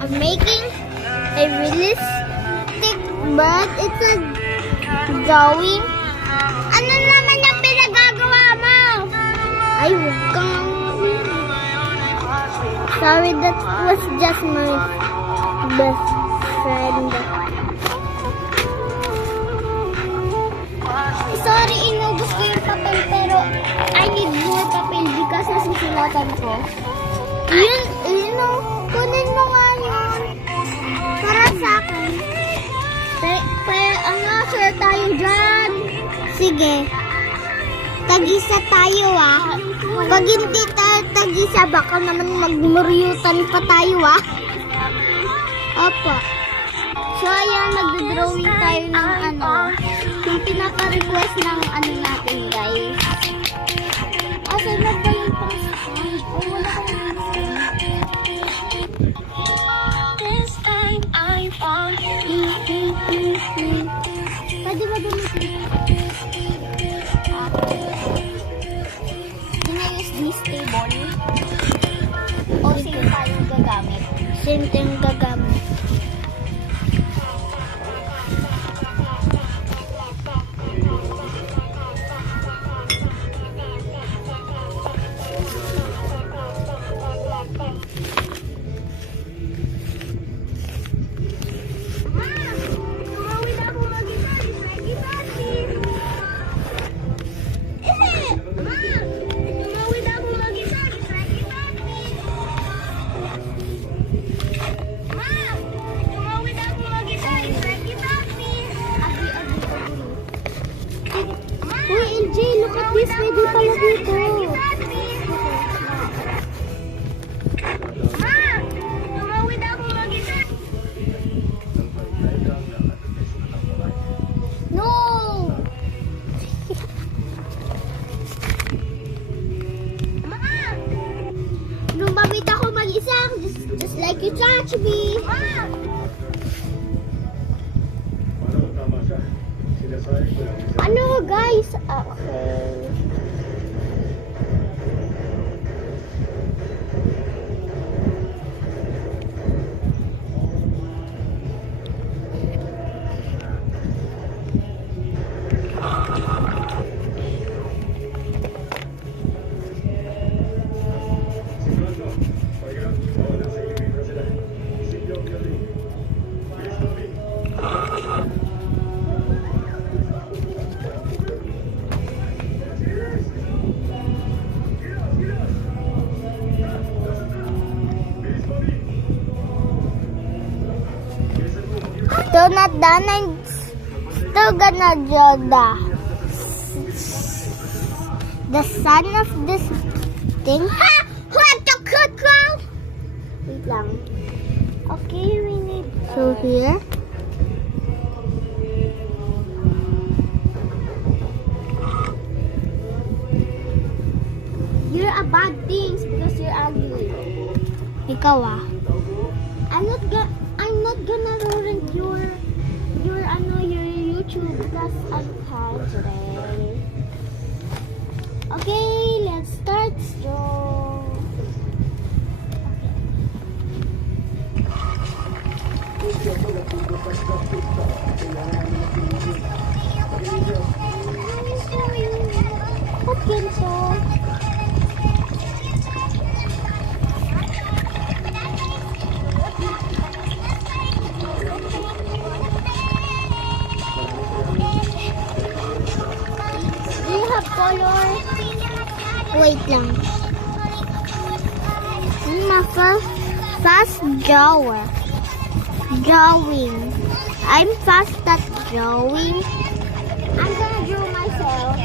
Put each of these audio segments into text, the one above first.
I'm making a realistic but it's a drawing. Ano naman yung pinagagawa mo? Ay, huwag kang... Sorry, that was just my best friend. Sorry, inubos ko yung papel pero I need more papel because nasusulatan ko. Yun, kunin mo nga yun. Para sa akin. Share tayo dyan. Sige. Tag-isa tayo ah. Pag hindi tayo tag-isa, baka naman magmuryutan pa tayo ah. Opo. So ayan, nagdodrawing tayo ng yung pinaka-request ng natin guys. Asa na ba yung pang-stand? Oh, wala kang this time I found you. Pwede ba gamitin? Ina-use this table? O same tayo gagamit? Same tayo gagamit. This way di pala dito. Tumawid ako mag-isa. No! Lumawid ako mag-isa. Just like you touch me. Ano guys? Okay. Still not done and still gonna draw the son of this thing. Ha! What the cuckoo? Wait lang. Okay, we need to here. You're a bad things because you're ugly. Ikaw ah. I'm not gonna ruin your YouTube because I'm tired today. Okay, let's start strong. Okay, so color. Wait lang. My fast drawing. I'm fast at drawing. I'm gonna draw myself.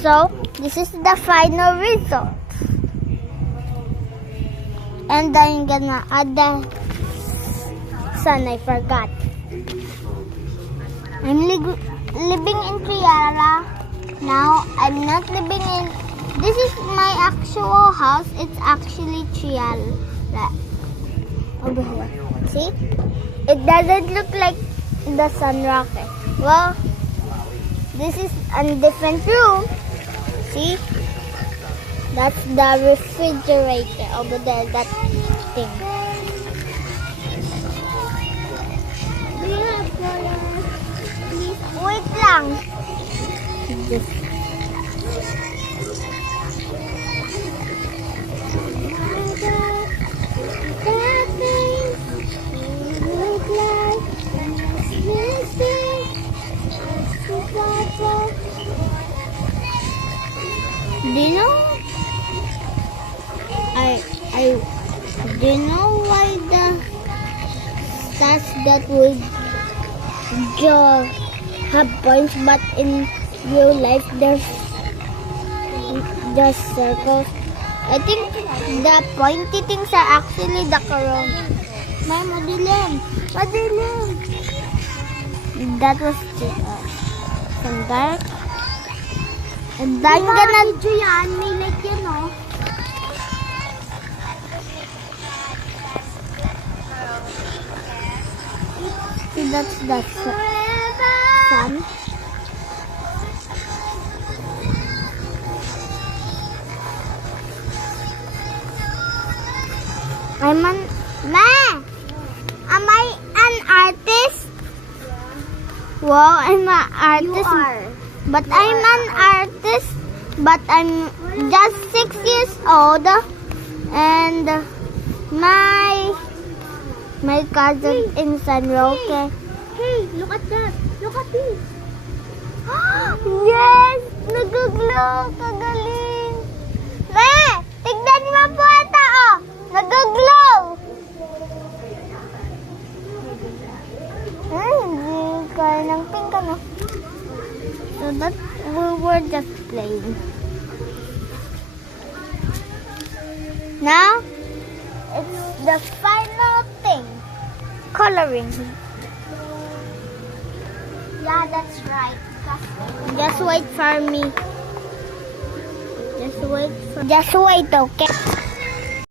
So, this is the final result. And I'm gonna add the sun. I forgot. I'm living in Triala. Now, I'm not living in... This is my actual house. It's actually Triala. Over here. See? It doesn't look like the sun rocket. Well, This is a different room. See? That's the refrigerator over there, that thing. Do you have colors? Please, wait lang. This. Do you know? Do you know why the stars that would have points, but in real life there's just circles? I think the pointy things are actually the corona. May madilim. Madilim. That was some dark. And then gonna do yan. May like yan, no? See, that's the sun. Am I an artist? Wow, I'm an artist. You are. But I'm an artist. But I'm just 6 years old. And my cousin in San Roque. Hey, look at that. Look at this. Yes! Nag-glow. Kagaling. Me! Tignan mo po ito, oh! Nag-glow. Hindi kaya ng pink, ano? So that we were just playing. Now, it's the final thing. Coloring. Yeah, that's right. Just wait for me. Just wait, okay?